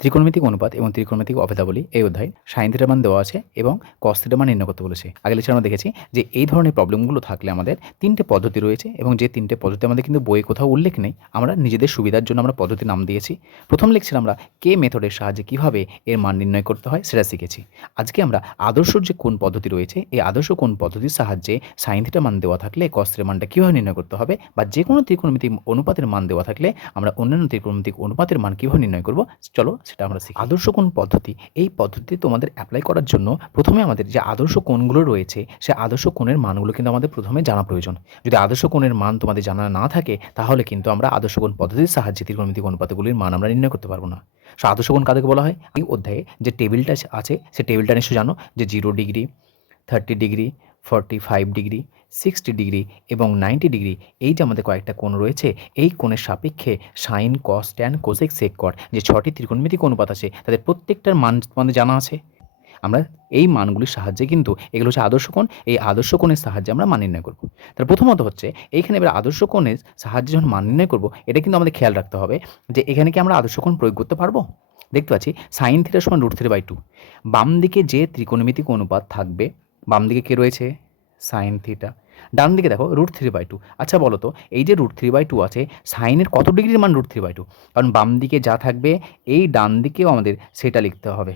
ত্রিকোণমিতিক অনুপাত এবং ত্রিকোণমিতিক অভেদাবলী এই অধ্যায় সাইন থিটার মান দেওয়া আছে এবং কস থিটার মান নির্ণয় করতে বলেছে। আগে লেকচার আমরা দেখেছি যে এই ধরনের প্রবলেমগুলো থাকলে আমাদের তিনটে পদ্ধতি রয়েছে এবং যে তিনটে পদ্ধতি আমাদের কিন্তু বইয়ে কোথাও উল্লেখ নেই, আমরা নিজেদের সুবিধার জন্য আমরা পদ্ধতি নাম দিয়েছি। প্রথম লেকচার আমরা কে মেথডের সাহায্যে কীভাবে এর মান নির্ণয় করতে হয় সেটা শিখেছি। আজকে আমরা আদর্শ যে কোন পদ্ধতি রয়েছে, এই আদর্শ কোন পদ্ধতির সাহায্যে সাইন থিটার মান দেওয়া থাকলে কস থিটার মানটা কীভাবে নির্ণয় করতে হবে বা যে কোনো ত্রিকোণমিতিক অনুপাতের মান দেওয়া থাকলে আমরা অন্যান্য ত্রিকোণমিতিক অনুপাতের মান কীভাবে নির্ণয় করব, চলো সেটা আমরা শিখি। আদর্শ কোণ পদ্ধতি? এই পদ্ধতি তোমাদের অ্যাপ্লাই করার জন্য প্রথমে আমাদের যে আদর্শ কোণগুলো রয়েছে, সে আদর্শ কোণের মানগুলো কিন্তু আমাদের প্রথমে জানা প্রয়োজন। যদি আদর্শ কোণের মান তোমাদের জানা না থাকে, তাহলে কিন্তু আমরা আদর্শ কোণ পদ্ধতির সাহায্যে ত্রিকোণমিতিক অনুপাতগুলির মান আমরা নির্ণয় করতে পারব না। সো আদর্শ কোণ কাদেরকে বলা হয়? এই অধ্যায়ে যে টেবিলটা আছে, সে টেবিলটা নিশ্চয় জানো? যে zero degree thirty degree forty five degree sixty degree এবং নাইনটি ডিগ্রি, এই যে আমাদের কয়েকটা কোণ রয়েছে, এই কোণের সাপেক্ষে sine cos tan cosec sec কর যে ছটি ত্রিকোণমিতিক অনুপাত আছে, তাদের প্রত্যেকটার মান তোমাদের জানা আছে। আমরা এই মানগুলির সাহায্যে কিন্তু এগুলো হচ্ছে আদর্শ কোণ, এই আদর্শ কোণের সাহায্যে আমরা মান নির্ণয় করব। তার প্রথমত হচ্ছে, এইখানে এবার আদর্শ কোণের সাহায্যে যখন মান নির্ণয় করব, এটা কিন্তু আমাদের খেয়াল রাখতে হবে যে এখানে কি আমরা আদর্শ কোণ প্রয়োগ করতে পারব? দেখতে পাচ্ছি সাইন থিটার সমান রুট থ্রি বাই টু বাম দিকে যে ত্রিকোণমিতিক অনুপাত থাকবে বাম দিকে কে রয়েছে? সাইন থিটা ডান দিকে দেখো রুট থ্রি বাই টু আচ্ছা বলো তো, এই যে রুট থ্রি বাই টু আছে সাইনের কত ডিগ্রির মান রুট থ্রি বাই টু কারণ বাম দিকে যা থাকবে, এই ডান দিকেও আমাদের সেটা লিখতে হবে।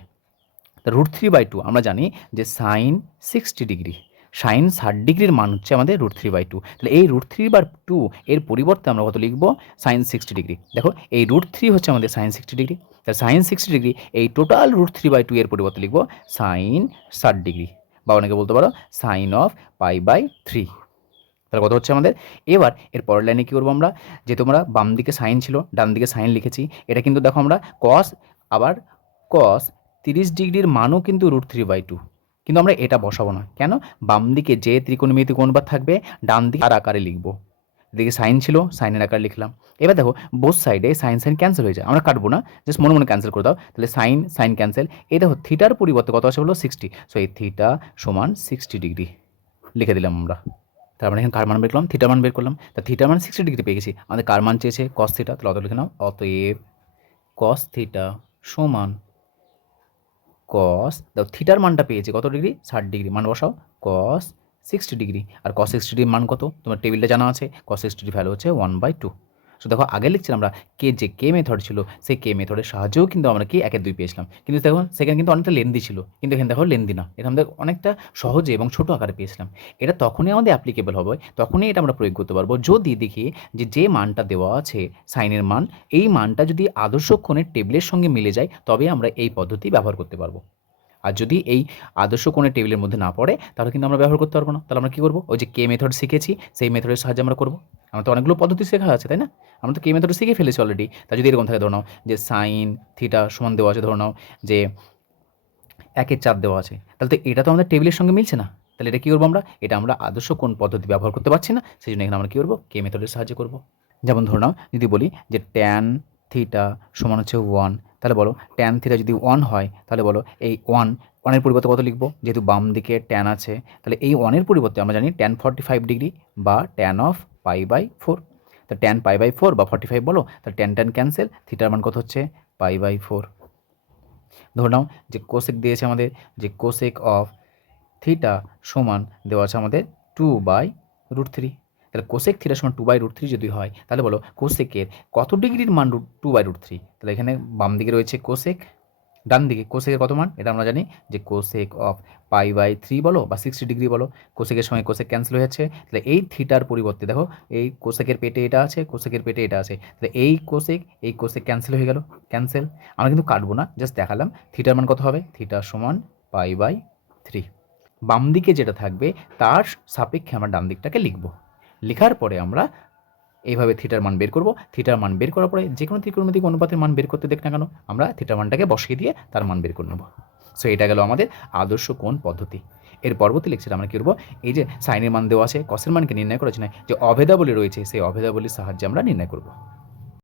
তা রুট থ্রি বাই টু আমরা জানি যে সাইন সিক্সটি ডিগ্রি সাইন ষাট ডিগ্রির মান হচ্ছে আমাদের রুট থ্রি বাই টু তাহলে এই রুট থ্রি বাই টু এর পরিবর্তে আমরা কত লিখব? সাইন সিক্সটি ডিগ্রি দেখো, এই রুট থ্রি হচ্ছে আমাদের সাইন সিক্সটি ডিগ্রি তাহলে সাইন সিক্সটি ডিগ্রি এই total root three by two এর পরিবর্তে লিখব সাইন ষাট ডিগ্রি বা অনেকে বলতে পারো sine of pi by three. তাহলে কথা হচ্ছে আমাদের? এবার এর পরের লাইনে কী করব আমরা? যে তোমরা বাম দিকে সাইন ছিল, ডান দিকে সাইন লিখেছি, এটা কিন্তু দেখো আমরা কস আবার কস তিরিশ ডিগ্রির মানও কিন্তু রুট থ্রি বাই টু কিন্তু আমরা এটা বসাবো না। কেন? বাম দিকে যে ত্রিকোণমিতি কোনবার থাকবে, ডান দিকে আর আকারে লিখব। এদিকে সাইন ছিল, সাইনের আকার লিখলাম। এবার দেখো বোথ সাইডে সাইন সাইন ক্যান্সেল হয়ে যায়। আমরা কাটবো না জাস্ট মনে মনে ক্যান্সেল করে দাও। তাহলে সাইন সাইন ক্যান্সেল এই দেখো থিটার পরিবর্তে কত আছে বলো? সিক্সটি সো এই থিটা সমান সিক্সটি ডিগ্রি লিখে দিলাম আমরা। তার মানে এখানে কার মান বের করলাম? থিটার মান বের করলাম। তা থিটার মান সিক্সটি ডিগ্রি পেয়ে গেছি। আমাদের কার মান চেয়েছে? কস থিটা তাহলে অত লিখে নাও। অতএব কস থিটা সমান কস দেখো থিটার মানটা পেয়েছে কত ডিগ্রি ষাট ডিগ্রি মান বসাও। কস সিক্সটি ডিগ্রি আর কস সিক্সটি মান কত? তোমার টেবিলটা জানা আছে? কস সিক্সটি ভ্যালু হচ্ছে ওয়ান বাই টু সো দেখো, আগে লিখছিলাম আমরা কে যে কে মেথড ছিল, সেই কে মেথডের সাহায্যেও কিন্তু আমরা কি একের দুই পেয়েছিলাম। কিন্তু দেখো, সেখানে কিন্তু অনেকটা লেন্দি ছিল। কিন্তু এখানে দেখো লেন্দি না। এটা আমাদের অনেকটা সহজে এবং ছোটো আকারে পেয়েছিলাম। এটা তখনই আমাদের অ্যাপ্লিকেবল হবে, তখনই এটা আমরা প্রয়োগ করতে পারব। যদি দেখি যে যে মানটা দেওয়া আছে সাইনের মান, এই মানটা যদি আদর্শ কোণের টেবিলের সঙ্গে মিলে যায়, তবে আমরা এই পদ্ধতি ব্যবহার করতে পারব। আর যদি এই আদর্শ কোণের টেবিলের মধ্যে না পড়ে, তাহলে কিন্তু আমরা ব্যবহার করতে পারব না। তাহলে আমরা কী করব? ওই যে কে মেথড শিখেছি, সেই মেথডের সাহায্যে আমরা করব। আমরা তো অনেকগুলো পদ্ধতি শেখা আছে, তাই না? আমরা তো কে মেথড শিখে ফেলেছি অলরেডি তা যদি এরকম থাকে, ধরে নাও যে সাইন থিটা সমান দেওয়া আছে, ধরে নাও যে একের চার দেওয়া আছে, তাহলে তো এটা তো আমাদের টেবিলের সঙ্গে মিলছে না। তাহলে এটা কী করব আমরা? এটা আমরা আদর্শ কোন পদ্ধতি ব্যবহার করতে পারছি না। সেই জন্য এখানে আমরা কী করব? কে মেথডের সাহায্যে করব। যেমন ধরে নাও, যদি বলি যে ট্যান থিটা সমান হচ্ছে ওয়ান তাহলে বলো ট্যান থিটা যদি ওয়ান হয়, তাহলে বলো এই ওয়ান ওয়ানের পরিবর্তে কত লিখব? যেহেতু বাম দিকে ট্যান আছে, তাহলে এই ওয়ানের পরিবর্তে আমরা জানি ট্যান ফর্টি ফাইভ ডিগ্রি বা tan of pi by four তো ট্যান পাই বাই ফোর বা ফর্টি ফাইভ বলো, তাহলে ট্যান ট্যান ক্যান্সেল থিটার মান কত হচ্ছে? পাই বাই ফোর ধরে নাও যে কোসেক দিয়েছে আমাদের, যে কোসেক অফ থিটা সমান দেওয়া আছে আমাদের টু বাই রুট থ্রি তাহলে কোসেক থিটার সমান টু বাই রুট থ্রি যদি হয়, তাহলে বলো কোসেকের কত ডিগ্রির মান root two by root three তাহলে এখানে বাম দিকে রয়েছে কোসেক ডান দিকে কোসেকের কত মান? এটা আমরা জানি যে cosec of pi by three বলো বা সিক্সটি ডিগ্রি বলো কোসেকের সময় কোসেক ক্যান্সেল হয়ে যাচ্ছে। তাহলে এই থিটার পরিবর্তে দেখো, এই কোসেকের পেটে এটা আছে কোসেকের পেটে এটা আছে। তাহলে এই কোসেক এই কোসেক ক্যান্সেল হয়ে গেল ক্যান্সেল আমরা কিন্তু কাটবো না জাস্ট দেখালাম থিটার মান কত হবে? থিটার সমান পাই বাই থ্রি বাম দিকে যেটা থাকবে, তার সাপেক্ষে আমরা ডান দিকটাকে লিখব। লেখার পরে আমরা এইভাবে থিটার মান বের করব। থিটার মান বের করার পরে যে কোনো ত্রিকোণমিতিক অনুপাতের মান বের করতে দেখ না কেন, আমরা থিটার মানটাকে বসিয়ে দিয়ে তার মান বের করে নেব। সো এটা গেল আমাদের আদর্শ কোন পদ্ধতি। এর পরবর্তী লেকচারে আমরা কী করব? এই যে সাইনের মান দেওয়া আছে কসের মানকে নির্ণয় করেছে না যে অভেদাবলী রয়েছে, সেই অভেদাবলীর সাহায্যে আমরা নির্ণয় করব।